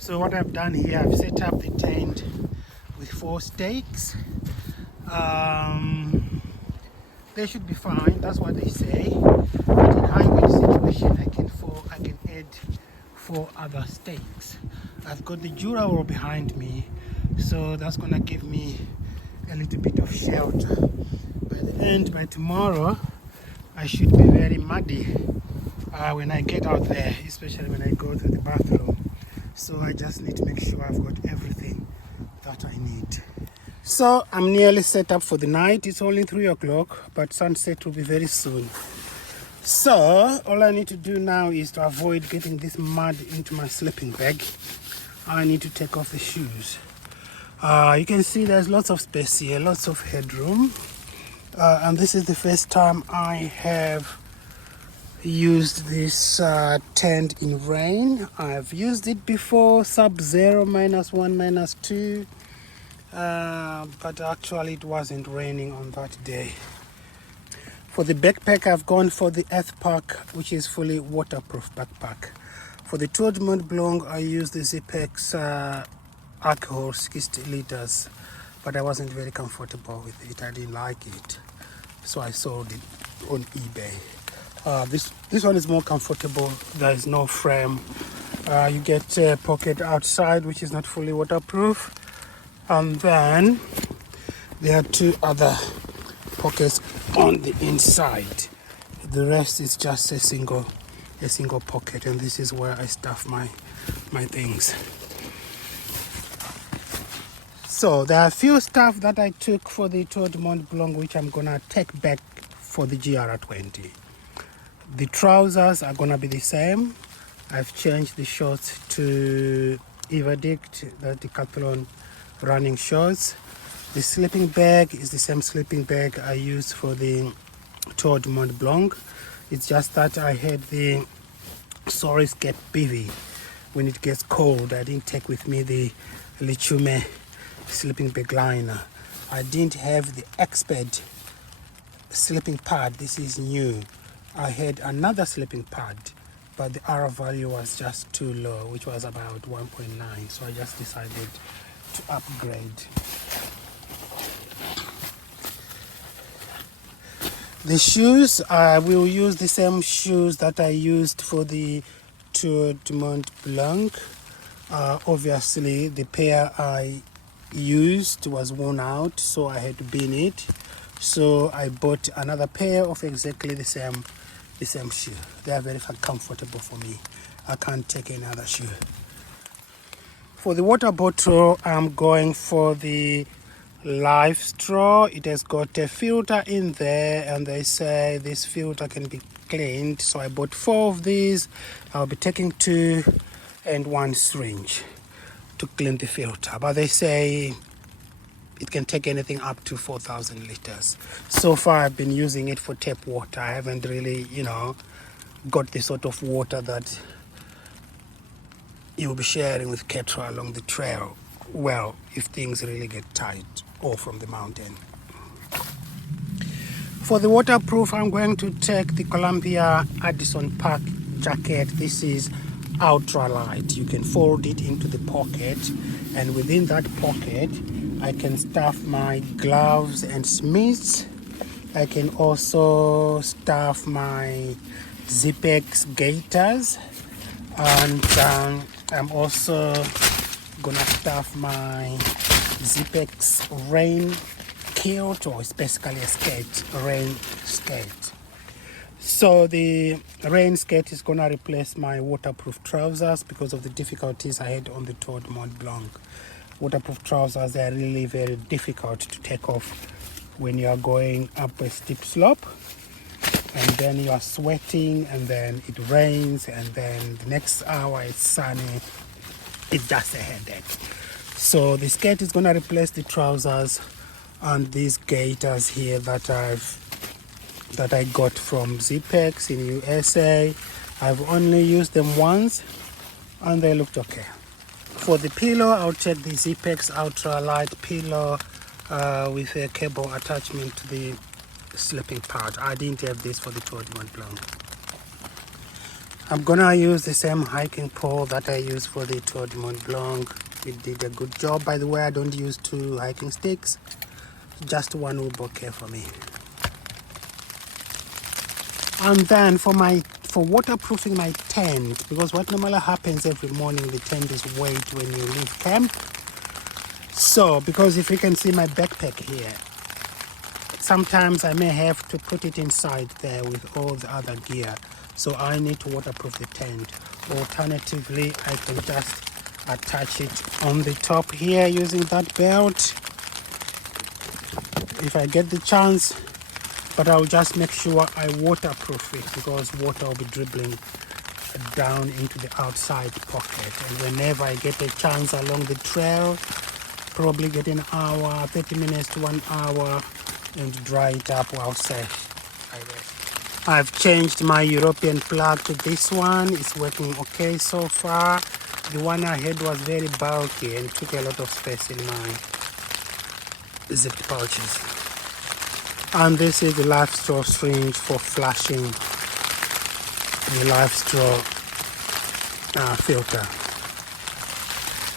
So what I've done here, I've set up the tent with 4 stakes. They should be fine, that's what they say. But in high wind situation, I can add 4 other stakes. I've got the Jura wall behind me, so that's gonna give me a little bit of shelter. By tomorrow, I should be very muddy when I get out there, especially when I go to the bathroom. So I just need to make sure I've got everything that I need. So I'm nearly set up for the night. It's only 3 o'clock, but sunset will be very soon. So all I need to do now is to avoid getting this mud into my sleeping bag. I need to take off the shoes. You can see there's lots of space here, lots of headroom. And this is the first time I have used this tent in rain. I've used it before, sub-zero, -1, -2. But actually it wasn't raining on that day. For the backpack, I've gone for the Earth Pack, which is fully waterproof backpack. For the Tour de Mont Blanc, I used the Zpacks alcohol 60 liters, but I wasn't very comfortable with it. I didn't like it, so I sold it on eBay. This one is more comfortable. There is no frame. You get a pocket outside, which is not fully waterproof, and then there are 2 other pockets on the inside. The rest is just a single pocket, and this is where I stuff my things. So there are a few stuff that I took for the Tour de Mont Blanc, which I'm gonna take back for the GR20. The trousers are gonna be the same. I've changed the shorts to Everdict, the Decathlon running shorts. The sleeping bag is the same sleeping bag I used for the Tour de Mont Blanc. It's just that I had the Soriscape Bivy. When it gets cold, I didn't take with me the Lichume sleeping bag liner. I didn't have the Expert sleeping pad. This is new. I had another sleeping pad, but the R value was just too low, which was about 1.9, so I just decided to upgrade. The shoes, I will use the same shoes that I used for the Tour de Mont Blanc. Obviously the pair I used was worn out, so I had to bin it. So I bought another pair of exactly the same shoe. They are very comfortable for me. I can't take any other shoe. For the water bottle, I'm going for the Life Straw. It has got a filter in there, and they say this filter can be cleaned. So I bought 4 of these. I'll be taking 2 and 1 syringe to clean the filter. But they say it can take anything up to 4,000 liters. So far, I've been using it for tap water. I haven't really, got the sort of water that you'll be sharing with cattle along the trail. Well, if things really get tight or from the mountain. For the waterproof, I'm going to take the Columbia Addison Pack jacket. This is ultra light. You can fold it into the pocket, and within that pocket I can stuff my gloves and mitts. I can also stuff my Zpacks gaiters, and I'm also gonna stuff my Zpacks rain kilt, or it's basically a rain skate. So the rain skate is gonna replace my waterproof trousers because of the difficulties I had on the Tour de Mont Blanc. Waterproof trousers are really very difficult to take off when you are going up a steep slope, and then you are sweating, and then it rains, and then the next hour it's sunny. It's just a headache. So the skirt is gonna replace the trousers and these gaiters here that I got from Zpacks in USA. I've only used them once and they looked okay. For the pillow, I'll take the Zpacks ultra light pillow with a cable attachment to the sleeping pad. I didn't have this for the Tour de Mont Blanc. I'm gonna use the same hiking pole that I used for the Tour de Mont Blanc. It did a good job. By the way, I don't use 2 hiking sticks, just one will be okay for me. And then for waterproofing my tent, because what normally happens every morning, the tent is wet when you leave camp. So because if you can see my backpack here, sometimes I may have to put it inside there with all the other gear, so I need to waterproof the tent. Alternatively, I can just attach it on the top here using that belt if I get the chance, but I'll just make sure I waterproof it, because water will be dribbling down into the outside pocket. And whenever I get a chance along the trail, probably get an hour, 30 minutes to 1 hour, and dry it up while safe. I've changed my European plug to this one. It's working okay so far. The one I had was very bulky and took a lot of space in my zipped pouches. And this is the life straw syringe for flushing the life straw filter.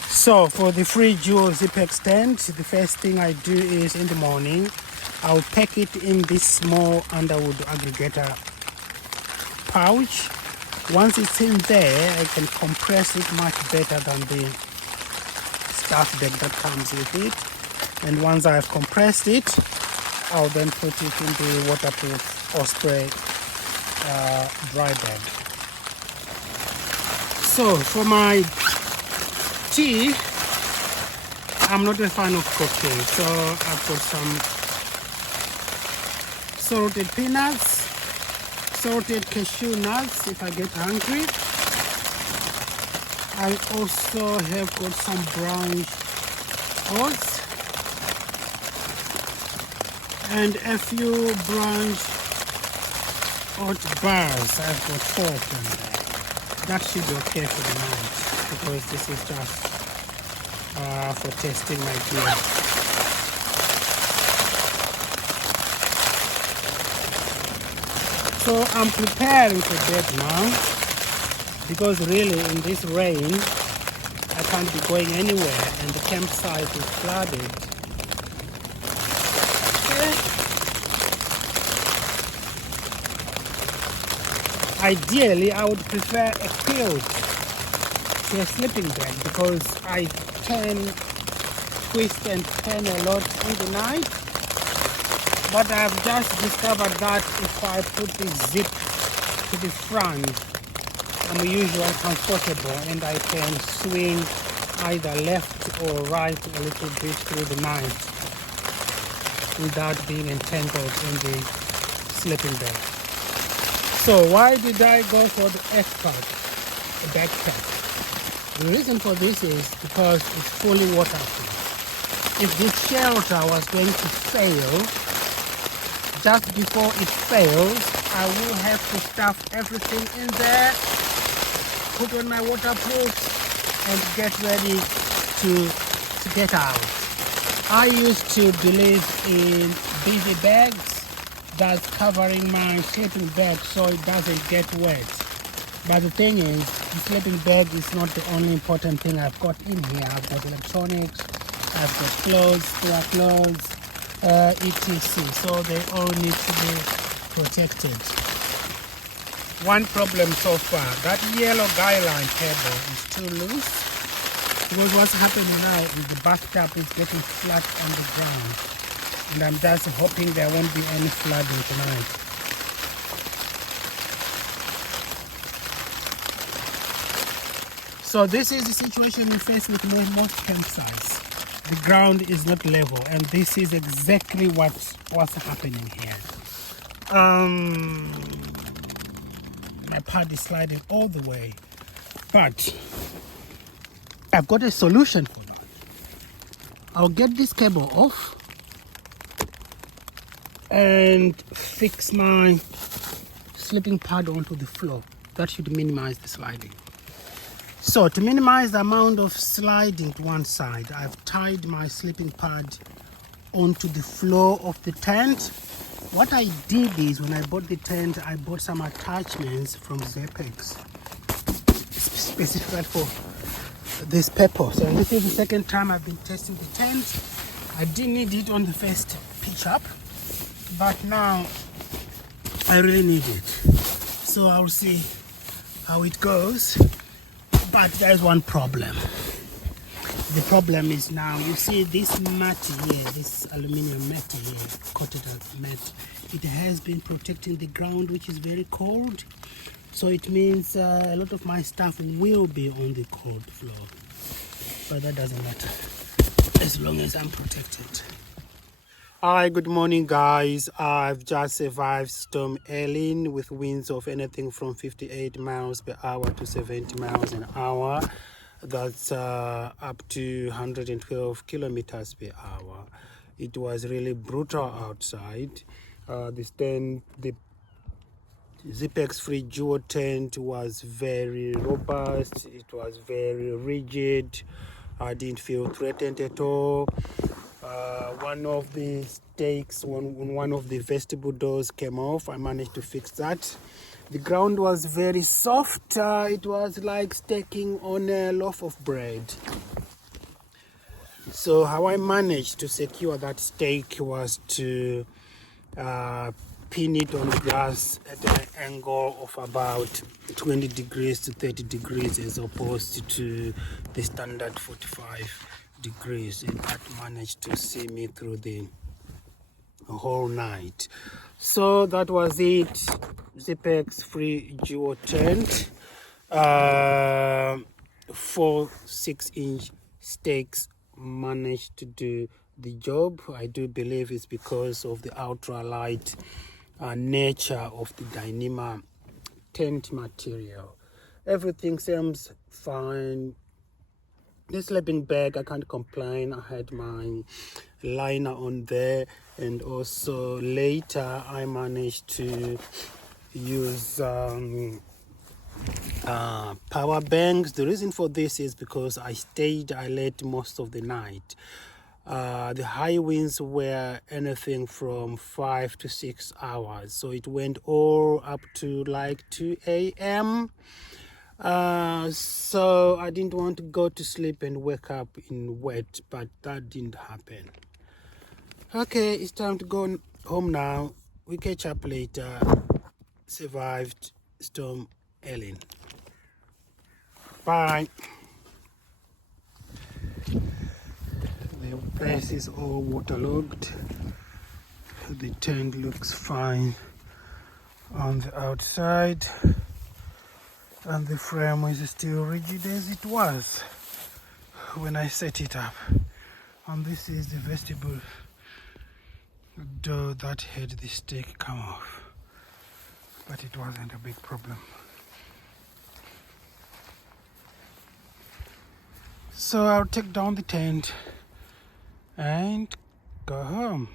So for the Free Duo Zpacks tent, the first thing I do is in the morning, I'll pack it in this small underwood aggregator pouch. Once it's in there, I can compress it much better than the stuff bag that comes with it. And once I've compressed it, I'll then put it in the waterproof Osprey dry bag. So for my tea, I'm not a fan of cooking, so I've got some salted peanuts, salted cashew nuts if I get hungry. I also have got some brown oats and a few brown oat bars. I've got 4 of them there. That should be okay for the night, because this is just for testing my gear. So I'm preparing for bed now, because really in this rain I can't be going anywhere and the campsite is flooded. Ideally, I would prefer a quilt to a sleeping bag, because I can twist and turn a lot in the night. But I've just discovered that if I put the zip to the front, I'm usually comfortable and I can swing either left or right a little bit through the night without being entangled in the sleeping bag. So why did I go for the Zpacks, the backpack? The reason for this is because it's fully waterproof. If this shelter was going to fail, just before it fails, I will have to stuff everything in there, put on my waterproof, and get ready to get out. I used to believe in busy bags that's covering my sleeping bag so it doesn't get wet. But the thing is, the sleeping bag is not the only important thing I've got in here. I've got electronics, I've got clothes, spare clothes, etc. So they all need to be protected. One problem so far, that yellow guideline cable is too loose. Because what's happening now is the bathtub is getting flat on the ground. And I'm just hoping there won't be any flooding tonight. So this is the situation we face with most campsites. The ground is not level, and this is exactly what's happening here. My pad is sliding all the way, but I've got a solution for that. I'll get this cable off and fix my sleeping pad onto the floor. That should minimize the sliding. So to minimize the amount of sliding to one side, I've tied my sleeping pad onto the floor of the tent. What I did is, when I bought the tent, I bought some attachments from Zpacks. specifically for this purpose. And this is the second time I've been testing the tent. I didn't need it on the first pitch up, but now I really need it. So I'll see how it goes. But there's one problem. The problem is now, you see this mat here, this aluminium mat here, coated mat, it has been protecting the ground, which is very cold. So it means a lot of my stuff will be on the cold floor. But that doesn't matter, as long as I'm protected. Hi, good morning guys. I've just survived Storm Elin with winds of anything from 58 miles per hour to 70 miles an hour. That's up to 112 kilometers per hour. It was really brutal outside. The Zpacks Free Duo tent was very robust. It was very rigid. I didn't feel threatened at all. One of the stakes on one of the vestibule doors came off. I managed to fix that. The ground was very soft. It was like staking on a loaf of bread. So how I managed to secure that stake was to pin it on grass at an angle of about 20 degrees to 30 degrees as opposed to the standard 45 degrees, and that managed to see me through the whole night. So that was it. Zpacks Free Duo tent. 4 6-inch stakes managed to do the job. I do believe it's because of the ultralight nature of the Dyneema tent material. Everything seems fine. The sleeping bag, I can't complain. I had my liner on there, and also later I managed to use power banks. The reason for this is because I stayed late most of the night. The high winds were anything from 5 to 6 hours, so it went all up to like 2 a.m. So I didn't want to go to sleep and wake up in wet, but that didn't happen. Okay, it's time to go home now. We catch up later. Survived Storm Elin. Bye. The place is all waterlogged. The tent looks fine on the outside, and the frame is still rigid as it was when I set it up. And this is the vestibule door that had the stake come off, but it wasn't a big problem. So I'll take down the tent and go home.